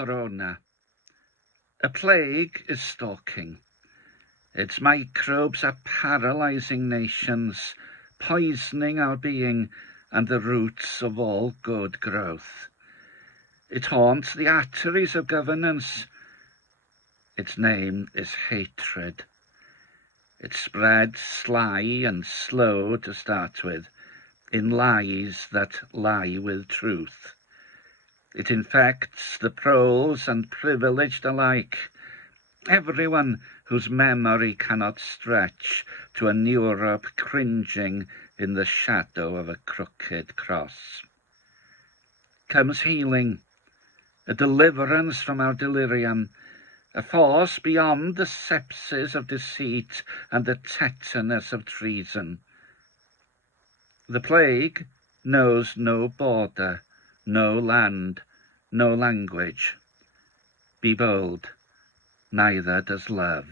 corona. A plague is stalking. Its microbes are paralyzing nations, poisoning our being and the roots of all good growth. It haunts the arteries of governance. Its name is hatred. It spreads sly and slow to start with, in lies that lie with truth. It infects the proles and privileged alike, everyone whose memory cannot stretch to an Europe cringing in the shadow of a crooked cross. Comes healing, a deliverance from our delirium, a force beyond the sepsis of deceit and the tetanus of treason. The plague knows no border, no land, no language. Be bold, neither does love.